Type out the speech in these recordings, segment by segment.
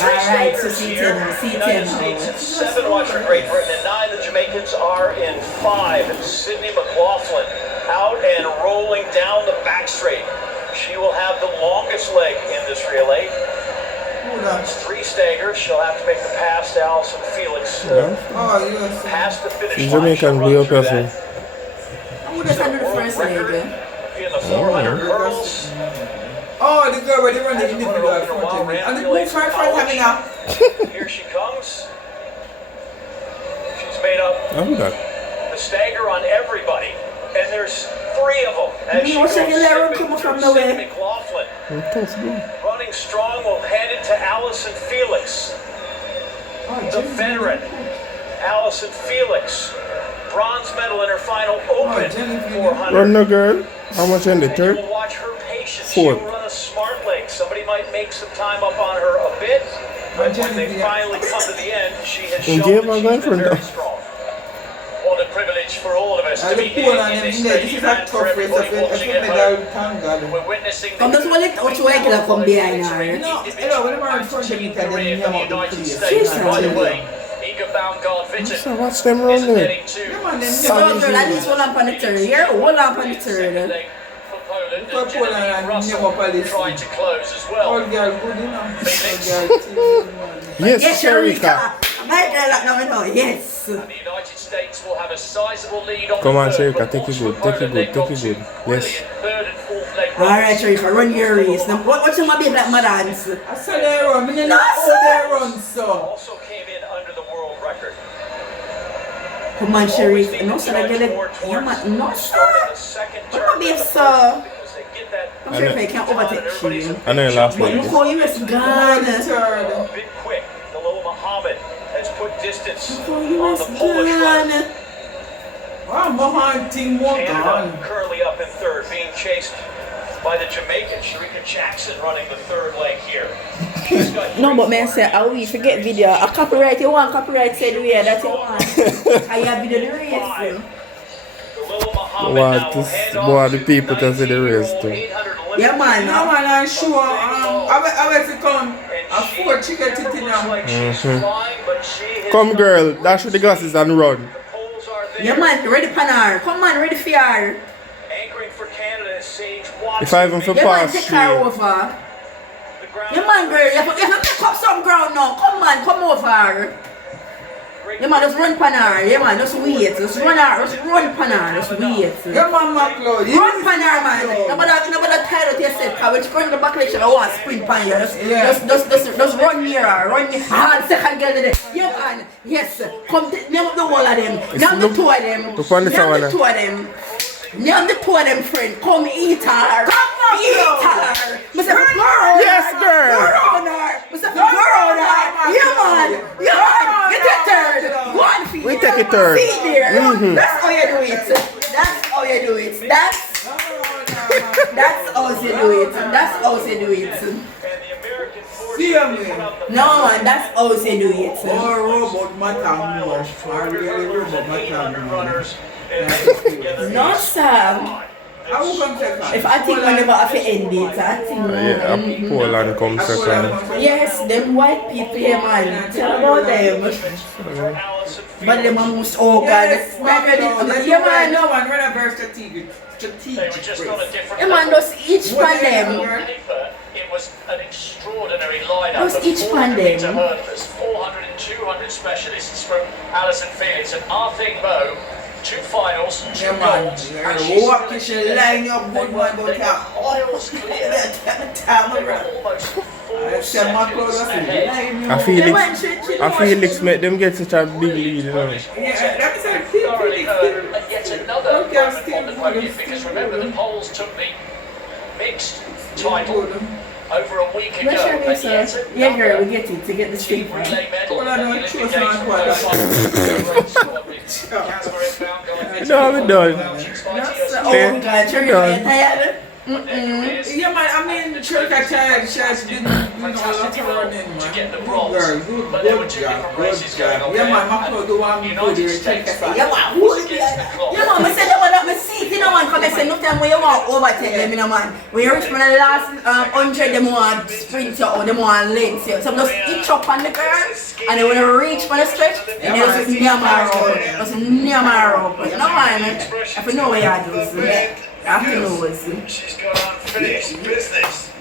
Alright, so C10 now, C10 now. 7 watch for Great Britain, and 9 the Jamaicans are in 5. And Sydney McLaughlin out and rolling down the back straight. She will have the longest leg in this relay. It's 3 staggers. She'll have to make the pass to Alison Felix. Past the finish line. Jamaican be up here. I would have handled the first leg. In the 400 hurdles. Oh, the girl where they run the individual front end. And the blue front having now. Here she comes. She's made up the stagger on everybody. And there's 3 of them. As she goes, Sydney McLaughlin. Running strong will hand it to Alison Felix. The veteran, Alison Felix. Bronze medal in her final open 400. Run no girl. How much in the And third? you will watch her patience. Fourth. She will run a smart leg. Somebody might make some time up on her a bit, but when they finally come to the end, she has shown give that her she's been girlfriend very though. strong. What a privilege for all of us to And be the here pool and in this everything there. This is stage a and for tough race. everybody I watching feel at medal, home. thank God. We're witnessing Come this wallet, what you like to come behind her. No, when I'm in front of me, then career you for the have to United please. States. She's By the a- way, Iga Baumgart-Vittern So watch them run isn't there. getting too So girl, at least hold on for the third. Here, hold on for the third. leg for Poland. For And Poland Genevieve and Russell Nemo Palace. trying to close as All well. girl good enough. All girl team. Yes, Yes, Sharika. Sharika. My girl, like now, no, yes. And the United States will have a sizable lead on Come the on, third, Sharika, but take it also good, for take it Poland, good, they've got take it two good. brilliant Yes. third and fourth leg Alright, runners. Sharika, run your race. Now, what's your baby like my dance? I saw they run. I No, saw they run, so. Also came in under the world record. Come on, Always Sharika. need No, to sir, I judge get it. more Yeah, towards man, no, the start of sir. the second What term about than if, the sir? first, because they get that I'm sure if I can't overtake everybody's you. I know you last But one. look how you is gone. Third. a bit quick. Dalila Muhammad has put distance Look how you on is the Polish runner. gone. Wow, Mohan team more Canada gone. currently up in third, being chased by the Jamaican Sharika Jackson running the third leg here. She's got No, but man say, I will forget video. A copyright, you want copyright said the way that you want. I have video the race. Dalila Muhammad Wow, now this hand boy, off the to people can see the 19-year-old race too. 800 Yeah, man. No man, I'm sure. I went to come. A 4 chicken to Looks like she's flying, but she has Come got- girl, dash with the glasses and run. The poles are there. Yeah, man, ready for her. Come on, ready for her. Anchoring for Canada is Sage Watson. If I even for Yeah, man, pass take her she. over. The ground Yeah, man, girl, you have to make up some ground now. Come on, come over. Yeah, man, just run pan her. Yeah, man, just wait. Just run her. Just run pan her. Just wait. Yeah, man, McLeod. Run pan her, man. Nobody tired of yourself. Because when you go in the back lecture, I want to sprint pan you. Just run near her. Run near her. Second girl today. Yeah, man. Yes. Come, name up the whole of them. Name the two of them. Look on the Name the one. two of them. Name the two of them, friend. Come eat her. Eat her. Mr. Girl. Yes, girl. Girl on her. Mr. Girl on her. Yeah, man. Yeah, man. Get that third. Go on, feed. We take it third. Feed there. That's how you do it. That's how you do it. That's how you do it. That's how you do it. and the American force See they me. put up the No, man. That's how you do it. Or robot matter more. 400 Really hurdlers robot and 800 matter more. runners. And they put together No, sir. I will come check her. If I think whenever I feel end it, I think. Yeah, Poland come second. Yes, them white people here, man. Tell about them. for Alison But them are most oh god. Yes, Yeah, man. no one, when I very strategic. They were just on a different Yeah, man, level. just each one them. On paper, it was an extraordinary lineup Those of each 400 meter pandem. hurdlers, 400 and 200 specialists from Alison Felix and Arthing Mo. 2 finals, 2 Yeah, man. golds. Yeah, and she's walk gonna is get a line up, they good were- one, go they were down. miles clear. They were almost 4 Except McLeod, seconds I ahead. I feel Yeah, man, it. I feel it make them get such a big lead, you know. Yeah, that is a Thoroughly heard and yet another Okay, I'm moment still on the podium good, because still remember good. the polls took the mixed title over a week ago. Where shall we, and sir? yet Yeah, girl, we another get it to get the team street. relay medal Hold on, at the no, Olympic choose Games one, for what? Catherine Bound No, I'm done. Oh god, sure, you're tired. of their careers. Yeah, man, I mean, Trilka tried didn't Fantastic run to in, man. get the bronze, Girl, but there were two different races going on Yeah, there. man, Macro do want me to do United the States Trilka. Yeah, man, who is that? Yeah, man, I said that one up my seat, you know, man, come and say, no time when you want overtake them, you know, man. When you reach from the last 100, them want sprint you or them want length you. So just itch up on the ground, and then when you reach for the stretch, and you just nyammer up, just nyammer up. You know, man, if you know what you do, so yeah, you have to know what's She's got unfinished business.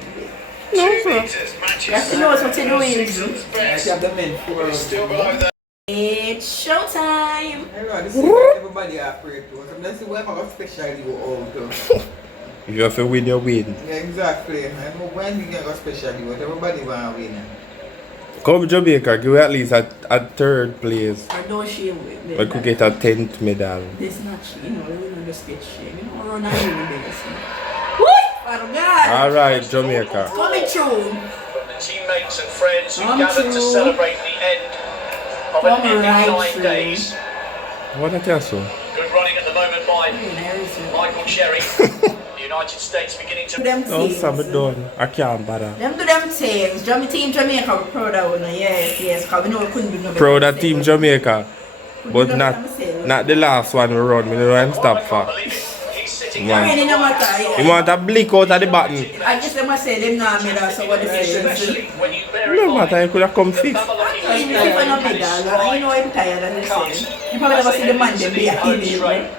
No, 2 sir. meters matches. you have to know what you're doing. I have the men for Still below that. It's showtime. this is what everybody are afraid to. So that's the way I'm special you all do. You have to win your win. Yeah, exactly. And when you get a special you, everybody want to win. Come Jamaica, give at least a third place. I don't shame with me. I could get a 10th medal. This not shame, you know, we don't just get shame. You know, run out of this. What? Oh God. Alright, Jamaica. Coming through. From the teammates and friends who I'm gathered to true. celebrate the end of an Come ending right 9 through. days. What a castle. Good running at the moment by Michael Cherry. The United States beginning to... Them Oh, things. Sam, done. I can't bother. Them do them things. Team Jamaica, we're proud of them. Yes, because we know we couldn't do no better. Proud of Team Jamaica, but not the last one we run. We don't stop for. He's sitting Man. I mean, no matter. You want a blick out of the button. I just them say them not medal, so what they say. especially when you bear in No mind matter, you could have come the fifth. Babylonian Even if I not medal, I know I'm tired and they say. You probably never see the man them be a heel, right?